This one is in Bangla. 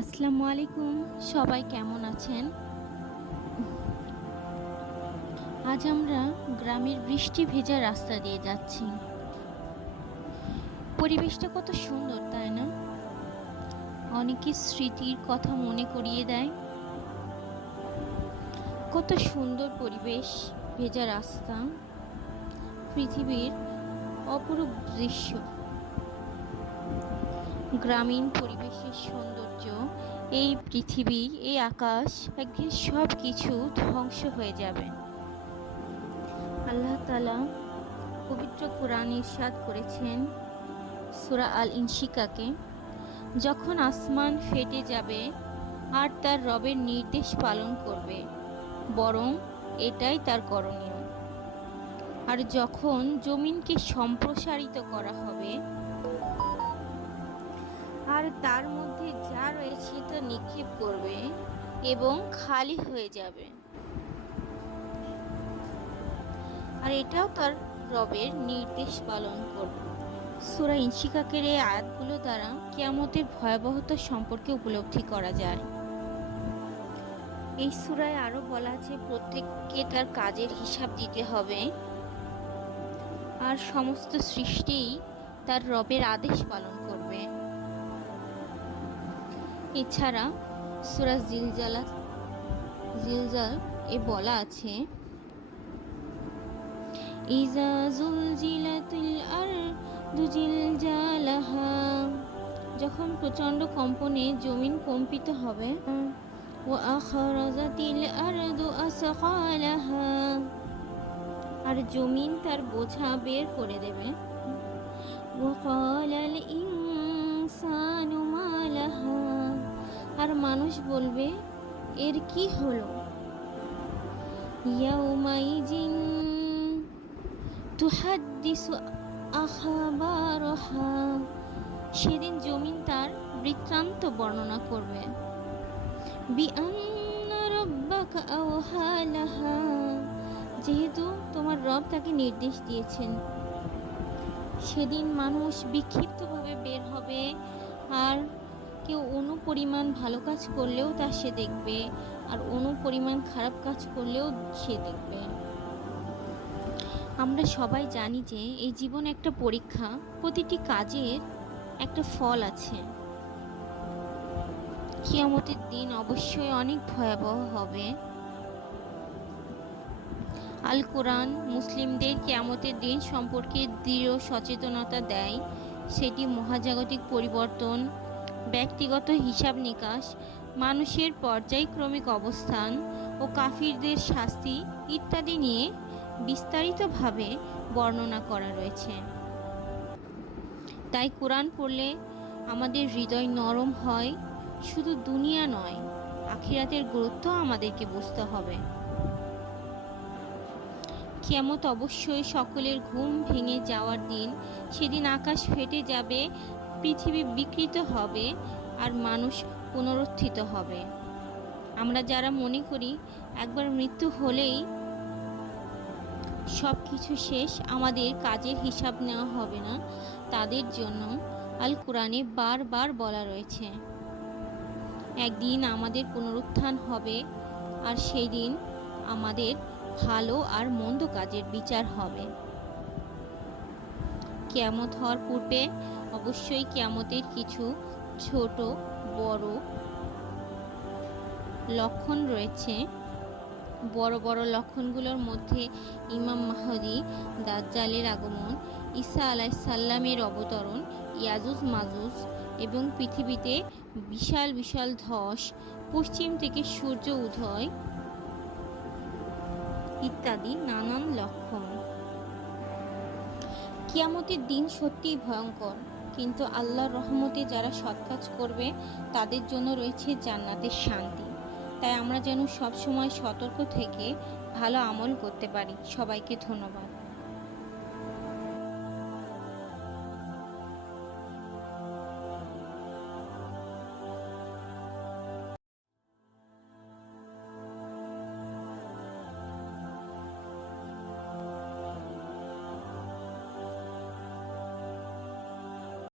আসসালামু আলাইকুম, সবাই কেমন আছেন? আজ আমরা গ্রামের বৃষ্টি ভেজা রাস্তা দিয়ে যাচ্ছি। পরিবেশটা কত সুন্দর, তাই না? অনেকের স্মৃতির কথা মনে করিয়ে দেয়। কত সুন্দর পরিবেশ, ভেজা রাস্তা, পৃথিবীর অপরূপ দৃশ্য। গ্রামীণ পরিবেশের সৌন্দর্য, এই পৃথিবী, এই আকাশ, একদিন সব কিছু ধ্বংস হয়ে যাবে। আল্লাহ তাআলা পবিত্র কোরআন ইরশাদ করেছেন সূরা আল ইনশিকাকে, যখন আসমান ফেটে যাবে আর তার রবের নির্দেশ পালন করবে, বরং এটাই তার করণীয়। আর যখন জমিনকে সম্প্রসারিত করা হবে আর তার মধ্যে যা রয়েছে তা নিক্ষেপ করবে এবং খালি হয়ে যাবে, আর এটাও তার রবের নির্দেশ পালন করবে। সূরা ইনশিকাকের এই আয়াতগুলো দ্বারা কিয়ামতের ভয়াবহতা সম্পর্কে উপলব্ধি করা যায়। এই সূরায় আরো বলা আছে প্রত্যেককে তার কাজের হিসাব দিতে হবে, আর সমস্ত সৃষ্টিই তার রবের আদেশ পালন করবে। এছাড়া সূরা জিলজাল এ বলা আছে, ইজা জুলজিলাতিল আরদু জিলজালাহা, যখন প্রচণ্ড কম্পনে জমিন কম্পিত হবে, ওয়া আখরাজাতিল আরদু আসকালাহা, আর জমিন তার বোঝা বের করে দেবে, ওয়া ক্বালাল ইনসানু মা লাহা, আর মানুষ বলবে এর কি হলো, ইয়াউমাইজিন তুহাদ্দিসু আখবারহা, সেদিন জমিন তার বৃত্তান্ত বর্ণনা করবে, বিআন্না রাব্বাকা আওহা লাহা, যেহেতু তোমার রব তাকে নির্দেশ দিয়েছেন। সেদিন মানুষ বিক্ষিপ্তভাবে বের হবে, আর কেউ অনুপরিমাণ ভালো কাজ করলেও তা সে দেখবে, আর অনুপরিমাণ খারাপ কাজ করলেও সে দেখবে। আমরা সবাই জানি যে এই জীবন একটা পরীক্ষা, প্রতিটি কাজের একটা ফল আছে। কিয়ামতের দিন অবশ্যই অনেক ভয়াবহ হবে। আল কোরআন মুসলিমদের কিয়ামতের দিন সম্পর্কে দৃঢ় সচেতনতা দেয়। সেটি মহাজাগতিক পরিবর্তন, ব্যক্তিগত হিসাব নিকাশ, মানুষের পর্যায়ক্রমিক অবস্থান ও কাফিরদের শাস্তি ইত্যাদি নিয়ে বিস্তারিতভাবে বর্ণনা করা রয়েছে। তাই কোরআন পড়লে আমাদের হৃদয় নরম হয়। শুধু দুনিয়া নয়, আখিরাতের গুরুত্ব আমাদেরকে বুঝতে হবে। কিয়ামত অবশ্যই সকলের ঘুম ভেঙে যাওয়ার দিন। সেদিন আকাশ ফেটে যাবে, পৃথিবী বিকৃত হবে, আর মানুষ পুনরুত্থিত হবে। আমরা যারা মনে করি একবার মৃত্যু হলেই সব কিছু শেষ, আমাদের কাজের হিসাব নেওয়া হবে না, তাদের জন্য আল কোরআনে বারবার বলা রয়েছে একদিন আমাদের পুনরুত্থান হবে, আর সেই দিন আমাদের ভালো আর মন্দ কাজের বিচার হবে। কিয়ামত হওয়ার পূর্বে অবশ্যই কিয়ামতের কিছু ছোট বড় লক্ষণ রয়েছে। বড় বড় লক্ষণগুলোর মধ্যে ইমাম মাহদী, দাজ্জালের আগমন, ঈসা আলাইহিস সালামের অবতরণ, ইয়াজুজ মাজুজ এবং পৃথিবীতে বিশাল বিশাল ধস, পশ্চিম থেকে সূর্য উদয় ইত্যাদি নানান লক্ষণ। কিয়ামতের দিন সত্যিই ভয়ঙ্কর, কিন্তু আল্লাহর রহমতে যারা সৎ কাজ করবে তাদের জন্য রয়েছে জান্নাতের শান্তি। তাই আমরা যেন সবসময় সতর্ক থেকে ভালো আমল করতে পারি। সবাইকে ধন্যবাদ।